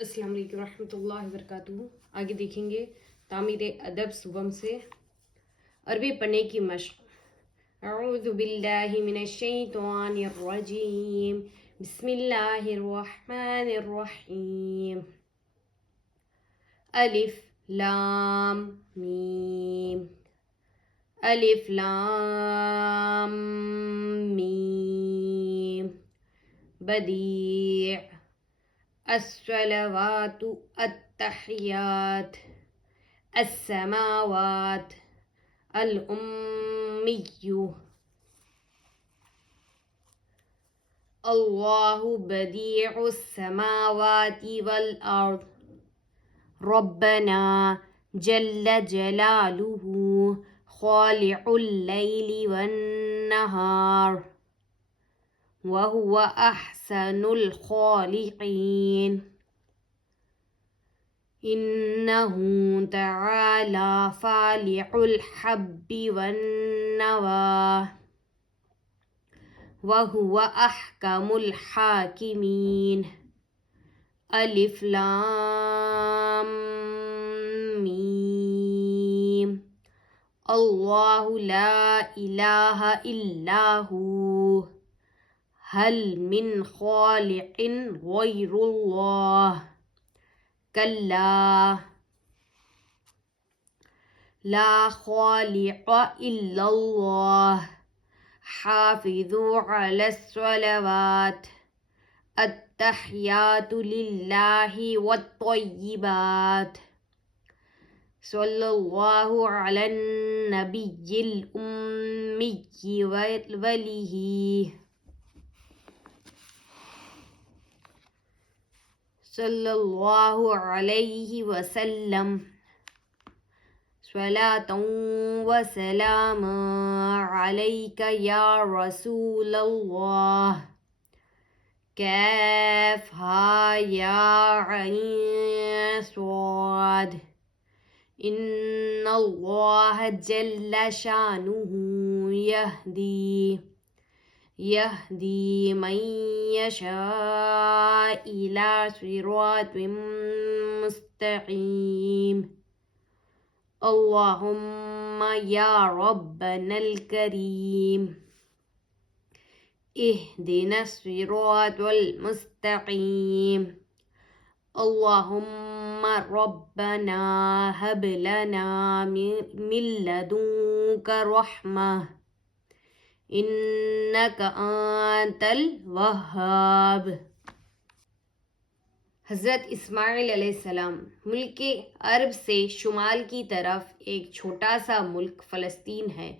السلام علیکم ورحمۃ اللہ وبرکاتہ۔ آگے دیکھیں گے تعمیر ادب صبم سے عربی پڑھنے کی مشق۔ اعوذ باللہ من الشیطان الرجیم، بسم اللہ الرحمن الرحیم۔ الف لام میم، الف لام میم۔ بدیع الصلوات التحیات السماوات الأمی اللہ بدیع السماوات والارض ربنا جل جلالہ خالق اللیل والنہار وهو أحسن الخالقين إنه تعالى فالق الحب والنوى وهو أحكم الحاكمين ألف لام ميم الله لا إله إلا هو هل من خالق غیر اللہ کلا لا خالق الا اللہ حافظوا علی الصلوات التحیات للہ والطیبات صلی اللہ علی النبی الأمی وآلہ صلی اللہ علیہ وسلم صلاۃ و سلام علیک یا رسول اللہ کیف ہا یا عین صاد ان اللہ جل شانہ یہدی من یشاء الی صراط مستقیم اللہم یا ربنا الکریم اہدنا الصراط المستقیم اللہم ربنا ہب لنا من لدنک رحمہ انک انت الوہاب۔ حضرت اسماعیل علیہ السلام ملک عرب سے شمال کی طرف ایک چھوٹا سا ملک فلسطین ہے۔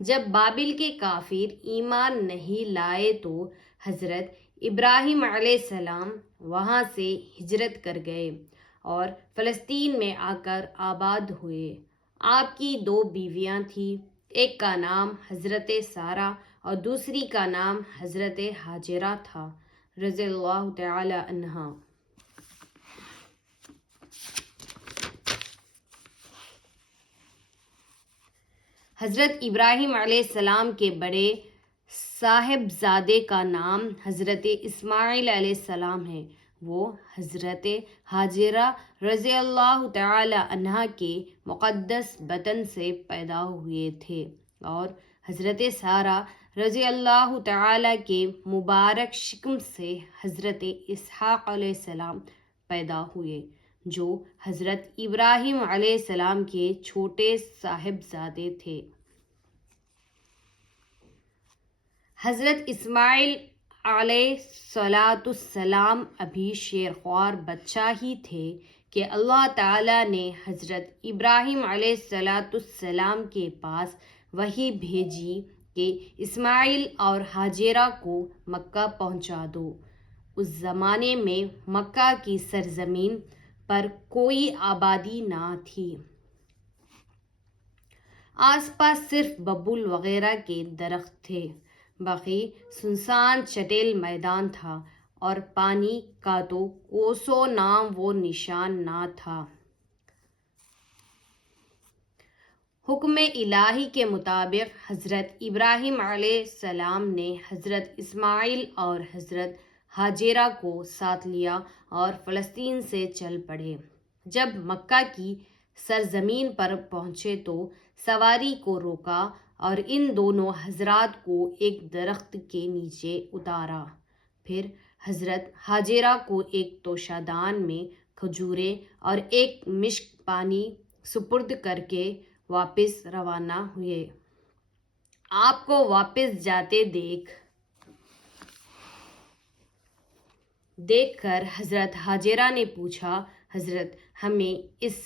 جب بابل کے کافر ایمان نہیں لائے تو حضرت ابراہیم علیہ السلام وہاں سے ہجرت کر گئے اور فلسطین میں آ کر آباد ہوئے۔ آپ کی 2 بیویاں تھیں، ایک کا نام حضرت سارہ اور دوسری کا نام حضرت ہاجرہ تھا رضی اللہ تعالی عنہا۔ حضرت ابراہیم علیہ السلام کے بڑے صاحبزادے کا نام حضرت اسماعیل علیہ السلام ہے۔ وہ حضرت ہاجرہ رضی اللہ تعالی عنہا کے مقدس بطن سے پیدا ہوئے تھے اور حضرت سارہ رضی اللہ تعالی کے مبارک شکم سے حضرت اسحاق علیہ السلام پیدا ہوئے جو حضرت ابراہیم علیہ السلام کے چھوٹے صاحبزادے تھے۔ حضرت اسماعیل علیہ السلام ابھی شیرخوار بچہ ہی تھے کہ اللہ تعالیٰ نے حضرت ابراہیم علیہ السلام کے پاس وحی بھیجی کہ اسماعیل اور ہاجرہ کو مکہ پہنچا دو۔ اس زمانے میں مکہ کی سرزمین پر کوئی آبادی نہ تھی، آس پاس صرف ببول وغیرہ کے درخت تھے، باقی سنسان چٹیل میدان تھا اور پانی کا تو کوسوں نام و نشان نہ تھا۔ حکم الہی کے مطابق حضرت ابراہیم علیہ السلام نے حضرت اسماعیل اور حضرت ہاجرہ کو ساتھ لیا اور فلسطین سے چل پڑے۔ جب مکہ کی سرزمین پر پہنچے تو سواری کو روکا اور ان دونوں حضرات کو ایک درخت کے نیچے اتارا۔ پھر حضرت حاجرہ کو ایک توشہ دان میں کھجوریں اور ایک مشک پانی سپرد کر کے واپس روانہ ہوئے۔ آپ کو واپس جاتے دیکھ کر حضرت حاجرہ نے پوچھا، حضرت ہمیں اس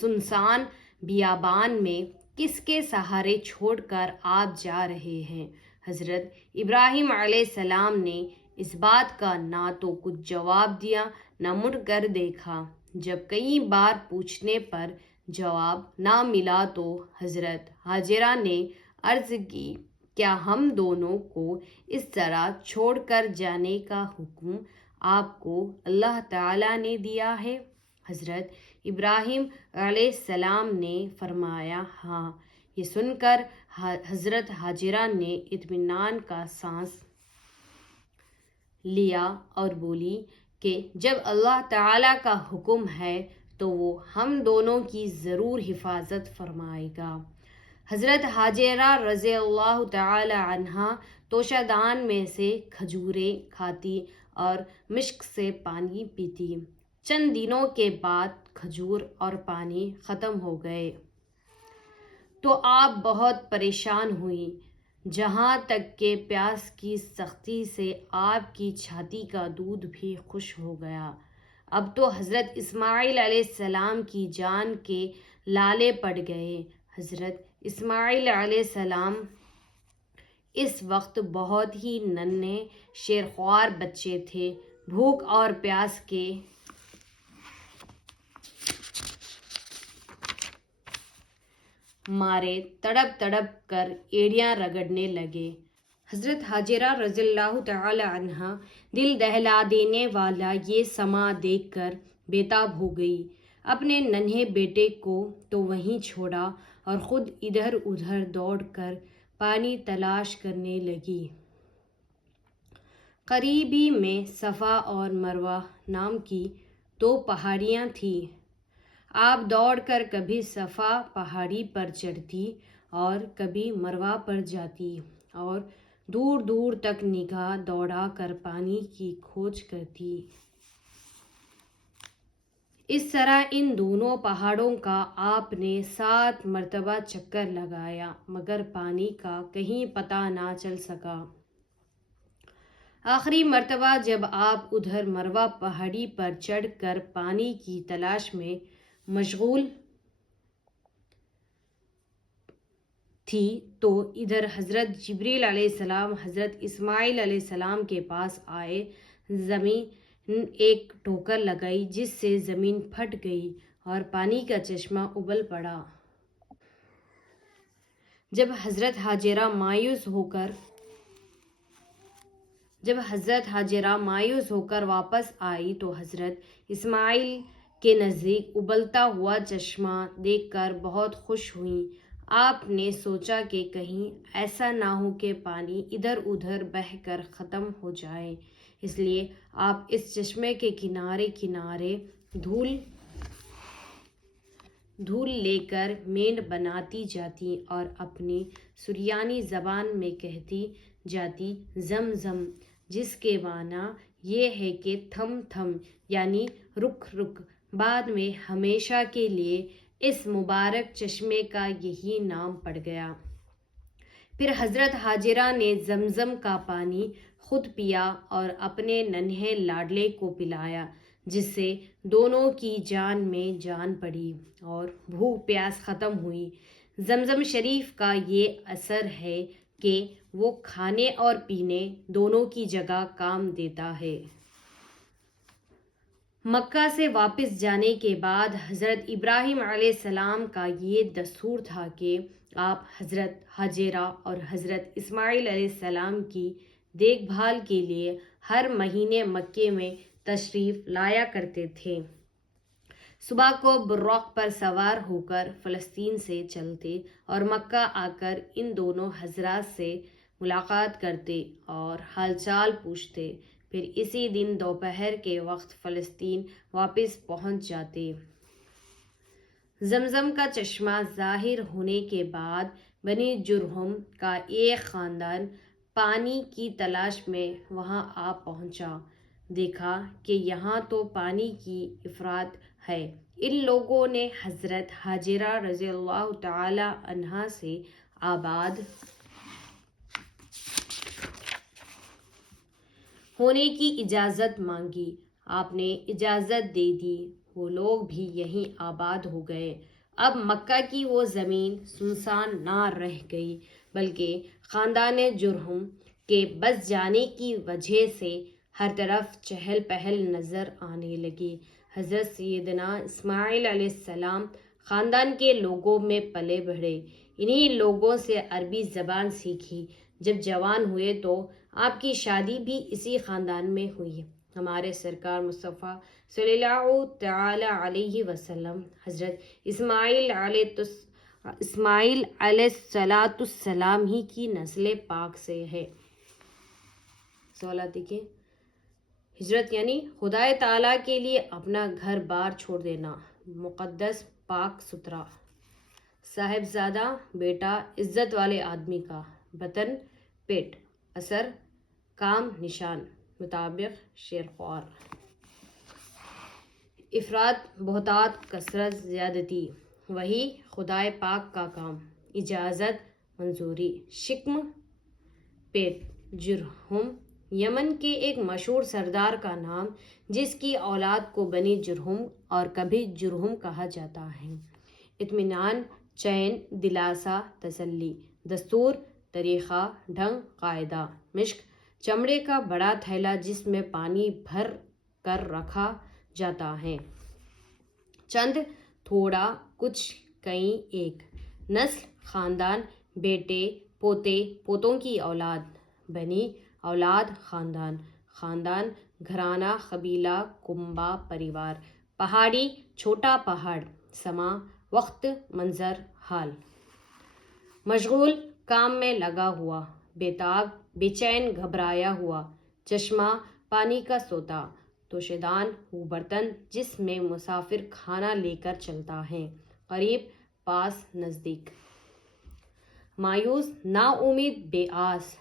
سنسان بیابان میں کس کے سہارے چھوڑ کر آپ جا رہے ہیں؟ حضرت ابراہیم علیہ السلام نے اس بات کا نہ تو کچھ جواب دیا نہ مڑ کر دیکھا۔ جب کئی بار پوچھنے پر جواب نہ ملا تو حضرت حاجرہ نے عرض کی، کیا ہم دونوں کو اس طرح چھوڑ کر جانے کا حکم آپ کو اللہ تعالیٰ نے دیا ہے؟ حضرت ابراہیم علیہ السلام نے فرمایا، ہاں۔ یہ سن کر حضرت حاجرہ نے اطمینان کا سانس لیا اور بولی کہ جب اللہ تعالیٰ کا حکم ہے تو وہ ہم دونوں کی ضرور حفاظت فرمائے گا۔ حضرت حاجرہ رضی اللہ تعالی عنہا توشہ دان میں سے کھجوریں کھاتی اور مشک سے پانی پیتی۔ چند دنوں کے بعد کھجور اور پانی ختم ہو گئے تو آپ بہت پریشان ہوئیں، جہاں تک کہ پیاس کی سختی سے آپ کی چھاتی کا دودھ بھی خشک ہو گیا۔ اب تو حضرت اسماعیل علیہ السلام کی جان کے لالے پڑ گئے۔ حضرت اسماعیل علیہ السلام اس وقت بہت ہی ننھے شیرخوار بچے تھے۔ بھوک اور پیاس کے مارے تڑپ تڑپ کر ایڑیاں رگڑنے لگے۔ حضرت حاجرہ رضی اللہ تعالی عنہا دل دہلا دینے والا یہ سماں دیکھ کر بے تاب ہو گئی۔ اپنے ننھے بیٹے کو تو وہیں چھوڑا اور خود ادھر ادھر دوڑ کر پانی تلاش کرنے لگی۔ قریب ہی میں صفا اور مروہ نام کی دو پہاڑیاں تھیں۔ آپ دوڑ کر کبھی صفا پہاڑی پر چڑھتی اور کبھی مروہ پر جاتی اور دور دور تک نگاہ دوڑا کر پانی کی کھوج کرتی۔ اس طرح ان دونوں پہاڑوں کا آپ نے 7 مرتبہ چکر لگایا مگر پانی کا کہیں پتہ نہ چل سکا۔ آخری مرتبہ جب آپ ادھر مروہ پہاڑی پر چڑھ کر پانی کی تلاش میں مشغول تھی تو ادھر حضرت جبریل علیہ السلام حضرت اسماعیل علیہ السلام کے پاس آئے۔ زمین ایک ٹھوکر لگائی جس سے زمین پھٹ گئی اور پانی کا چشمہ ابل پڑا۔ جب حضرت حاجرہ مایوس ہو کر واپس آئی تو حضرت اسماعیل کے نزدیک ابلتا ہوا چشمہ دیکھ کر بہت خوش ہوئیں۔ آپ نے سوچا کہ کہیں ایسا نہ ہو کہ پانی ادھر ادھر بہہ کر ختم ہو جائے، اس لیے آپ اس چشمے کے کنارے کنارے دھول لے کر مینڈ بناتی جاتی اور اپنی سریانی زبان میں کہتی جاتی، زم زم، جس کے معنی یہ ہے کہ تھم تھم، یعنی رک رک۔ بعد میں ہمیشہ کے لیے اس مبارک چشمے کا یہی نام پڑ گیا۔ پھر حضرت حاجرہ نے زمزم کا پانی خود پیا اور اپنے ننھے لاڈلے کو پلایا، جس سے دونوں کی جان میں جان پڑی اور بھوک پیاس ختم ہوئی۔ زمزم شریف کا یہ اثر ہے کہ وہ کھانے اور پینے دونوں کی جگہ کام دیتا ہے۔ مکہ سے واپس جانے کے بعد حضرت ابراہیم علیہ السلام کا یہ دستور تھا کہ آپ حضرت حاجرہ اور حضرت اسماعیل علیہ السلام کی دیکھ بھال کے لیے ہر مہینے مکے میں تشریف لایا کرتے تھے۔ صبح کو براق پر سوار ہو کر فلسطین سے چلتے اور مکہ آ کر ان دونوں حضرات سے ملاقات کرتے اور حال چال پوچھتے۔ پھر اسی دن دوپہر کے وقت فلسطین واپس پہنچ جاتے۔ زمزم کا چشمہ ظاہر ہونے کے بعد بنی جرہم کا ایک خاندان پانی کی تلاش میں وہاں آ پہنچا۔ دیکھا کہ یہاں تو پانی کی افراط ہے۔ ان لوگوں نے حضرت ہاجرہ رضی اللہ تعالی عنہا سے آباد ہونے کی اجازت مانگی۔ آپ نے اجازت دے دی، وہ لوگ بھی یہیں آباد ہو گئے۔ اب مکہ کی وہ زمین سنسان نہ رہ گئی، بلکہ خاندان جرہم کے بس جانے کی وجہ سے ہر طرف چہل پہل نظر آنے لگی۔ حضرت سیدنا اسماعیل علیہ السلام خاندان کے لوگوں میں پلے بڑھے، انہی لوگوں سے عربی زبان سیکھی۔ جب جوان ہوئے تو آپ کی شادی بھی اسی خاندان میں ہوئی۔ ہمارے سرکار مصطفیٰ صلی اللہ تعالی علیہ وسلم حضرت اسماعیل علیہ السلام ہی کی نسل پاک سے ہے۔ سوالات دیکھیں۔ ہجرت یعنی خدا تعالیٰ کے لیے اپنا گھر بار چھوڑ دینا، مقدس، پاک ستھرا۔ صاحبزادہ بیٹا عزت والے آدمی کا، وطن پیٹ، اثر کام نشان، مطابق شیرخوار۔ افراط بہتات کثرت زیادتی، وہی خدائے پاک کا کام، اجازت منظوری۔ شکم پیٹ جرہم یمن کے ایک مشہور سردار کا نام، جس کی اولاد کو بنی جرہم اور کبھی جرہم کہا جاتا ہے۔ اطمینان، چین، دلاسا، تسلی، دستور، طریقہ، ڈھنگ، قاعدہ۔ مشک چمڑے کا بڑا تھیلا جس میں پانی بھر کر رکھا جاتا ہے۔ چند، تھوڑا، کچھ، کئی، ایک۔ نسل، خاندان، بیٹے، پوتے، پوتوں کی اولاد۔ بنی، اولاد، خاندان، خاندان، گھرانہ، قبیلہ، کنبہ، پریوار۔ پہاڑی، چھوٹا پہاڑ۔ سماں، وقت، منظر، حال۔ مشغول، کام میں لگا ہوا۔ بیتاب، بے چین، گھبرایا ہوا۔ چشمہ، پانی کا سوتا۔ توشیدان، وہ برتن جس میں مسافر کھانا لے کر چلتا ہے۔ قریب، پاس، نزدیک۔ مایوس، نا امید، بے آس۔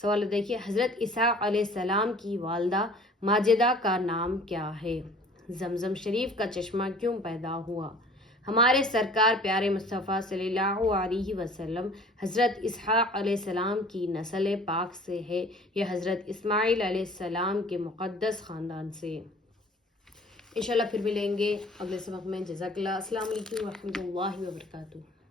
سوال دیکھیے۔ حضرت عیسیٰ علیہ السلام کی والدہ ماجدہ کا نام کیا ہے؟ زمزم شریف کا چشمہ کیوں پیدا ہوا؟ ہمارے سرکار پیارے مصطفیٰ صلی اللہ علیہ وسلم حضرت اسحاق علیہ السلام کی نسل پاک سے ہے، یہ حضرت اسماعیل علیہ السلام کے مقدس خاندان سے۔ انشاءاللہ پھر ملیں گے اگلے سبق میں۔ جزاک اللہ۔ السلام علیکم ورحمۃ اللہ وبرکاتہ۔